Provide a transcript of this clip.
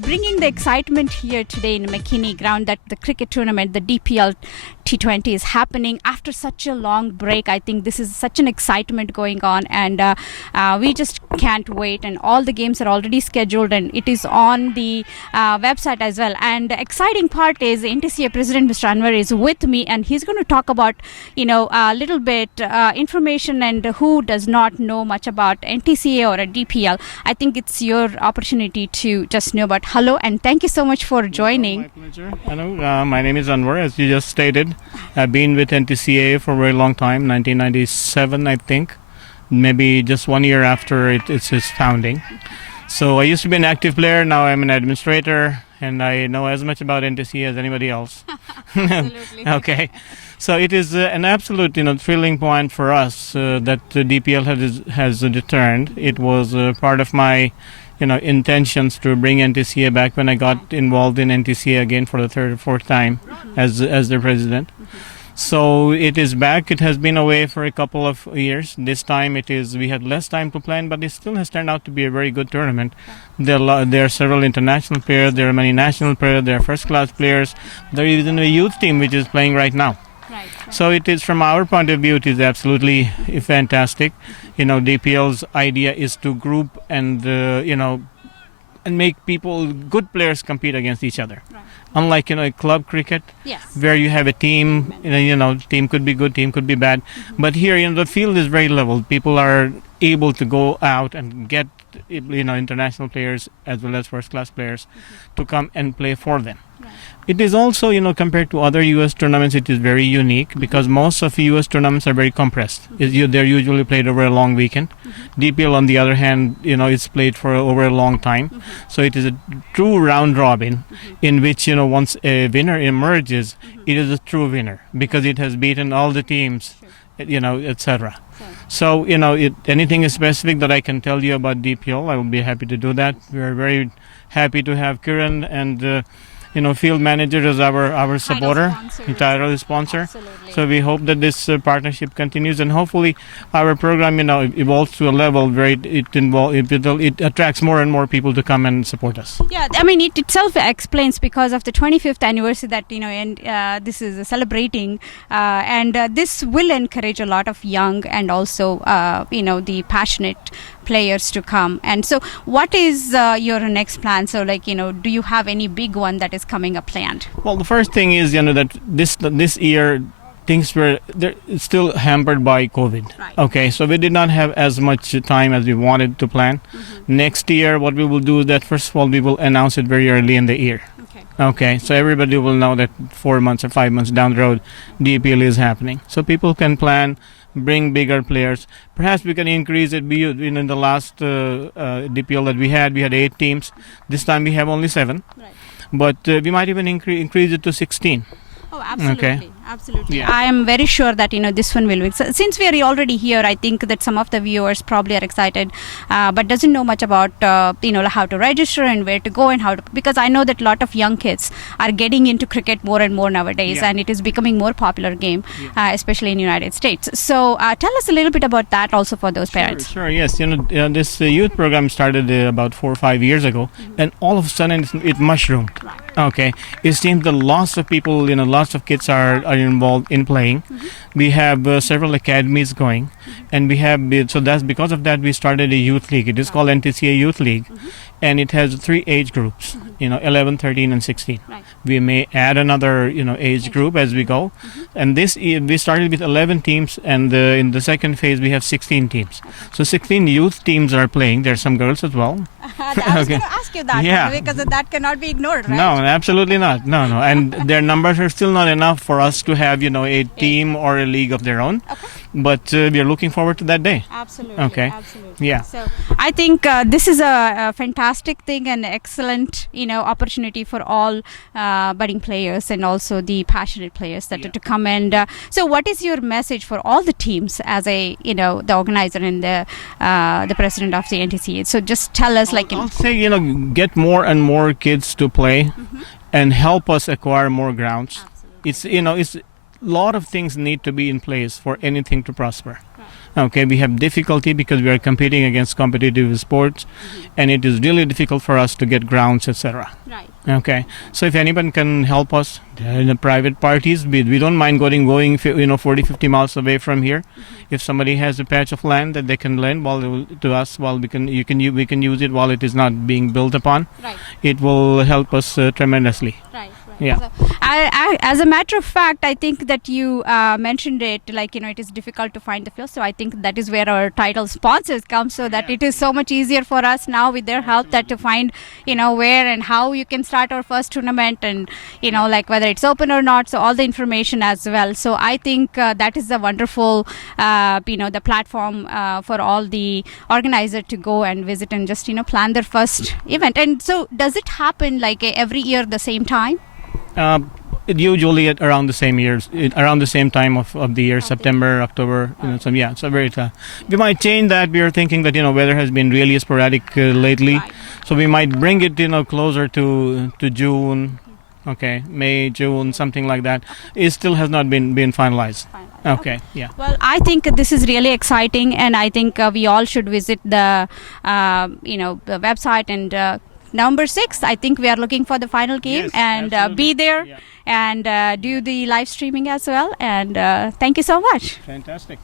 bringing the excitement here today in McKinney ground that the cricket tournament, the DPL T20 is happening after such a long break. I think this is such an excitement going on, and we just can't wait. And all the games are already scheduled, and it is on the website as well. And the exciting part is NTCA President Mr. Anwer is with me, and he's going to talk about, a little bit information and who does not know much about NTCA or a DPL. I think it's your opportunity to just know about. Hello, and thank you so much for joining. My pleasure. Hello, my name is Anwer, as you just stated. I've been with NTCA for a very long time, 1997, I think, maybe just 1 year after it's its founding. So I used to be an active player, now I'm an administrator, and I know as much about NTCA as anybody else. Absolutely. Okay. So it is an absolute, thrilling point for us that DPL has returned. It was part of my, intentions to bring NTCA back when I got involved in NTCA again for the third or fourth time as the president. So it is back. It has been away for a couple of years. This time we had less time to plan, but it still has turned out to be a very good tournament. There are several international players, there are many national players, there are first-class players. There is even a youth team which is playing right now. Right. So it is, from our point of view, it is absolutely fantastic. DPL's idea is to group and make good players compete against each other. Right. Unlike club cricket, Yes. where you have a team, team could be good, team could be bad. But here, the field is very level. People are able to go out and get international players as well as first-class players to come and play for them. Right. It is also, compared to other U.S. tournaments, it is very unique because most of U.S. tournaments are very compressed. They're usually played over a long weekend. DPL, on the other hand, it's played for over a long time. So it is a true round robin in which, once a winner emerges, it is a true winner because it has beaten all the teams, etc. So, anything specific that I can tell you about DPL, I will be happy to do that. We are very happy to have Kiran and field manager as our supporter, title sponsor. Absolutely. So we hope that this partnership continues, and hopefully our program, evolves to a level where it attracts more and more people to come and support us. Yeah, I mean, it itself explains because of the 25th anniversary that, and this is celebrating, and this will encourage a lot of young and also, the passionate players to come. And so what is your next plan? So, do you have any big one that is coming up planned? Well, the first thing is, that this year, things were still hampered by COVID. Right. Okay, so we did not have as much time as we wanted to plan. Next year, what we will do is that, first of all, we will announce it very early in the year. Okay, so everybody will know that 4 months or 5 months down the road, DPL is happening. So people can plan, bring bigger players. Perhaps we can increase it. In the last DPL that we had 8 teams. This time we have only 7. Right. But we might even increase it to 16. Oh, absolutely. Okay. Absolutely. Yeah. I am very sure that, this one will win. So, since we are already here, I think that some of the viewers probably are excited, but doesn't know much about, how to register and where to go and because I know that a lot of young kids are getting into cricket more and more nowadays, Yeah. and it is becoming more popular game, especially in the United States. So tell us a little bit about that also for those parents. Sure, yes. This youth program started about 4 or 5 years ago, and all of a sudden it mushroomed. Right. Okay, it seems that lots of people, lots of kids are involved in playing. We have several academies going, and so that's because of that we started a youth league. It is called NTCA Youth League, and it has 3 age groups, 11, 13, and 16. Right. We may add another, age group as we go. And this year we started with 11 teams, and in the second phase we have 16 teams. So 16 youth teams are playing. There are some girls as well. I was going to ask you that, Yeah. because that cannot be ignored, right? No, absolutely not. No. And their numbers are still not enough for us to have, a team or a league of their own. Okay. But we are looking forward to that day. Absolutely. Okay. Absolutely. Yeah. So I think this is a fantastic thing and excellent, opportunity for all budding players and also the passionate players that are to come. And so, what is your message for all the teams as the organizer and the president of the NTCA? So just tell us, I'll say, get more and more kids to play, and help us acquire more grounds. Absolutely. It's a lot of things need to be in place for anything to prosper. Right. Okay, we have difficulty because we are competing against competitive sports, and it is really difficult for us to get grounds, etc. Right. Okay, so if anyone can help us in the private parties, we don't mind going 40-50 miles away from here. If somebody has a patch of land that they can lend to us, while we can use it while it is not being built upon, Right. it will help us tremendously. Right. Yeah. So, as a matter of fact, I think that you mentioned it, like, it is difficult to find the field. So I think that is where our title sponsors come, so that it is so much easier for us now with their help that to find, where and how you can start our first tournament, and, like whether it's open or not. So all the information as well. So I think that is a wonderful, the platform for all the organizers to go and visit and just, plan their first event. And so does it happen like every year the same time? Usually at around the same years, around the same time of the year, September, October. So very we might change that. We are thinking that weather has been really sporadic lately, Right. so we might bring it closer to June, okay, May, June, something like that. It still has not been finalized. Okay, yeah. Well, I think this is really exciting, and I think we all should visit the the website, and November 6th, I think we are looking for the final game, Yes, and absolutely. be there, Yeah. and do the live streaming as well. And thank you so much. Fantastic.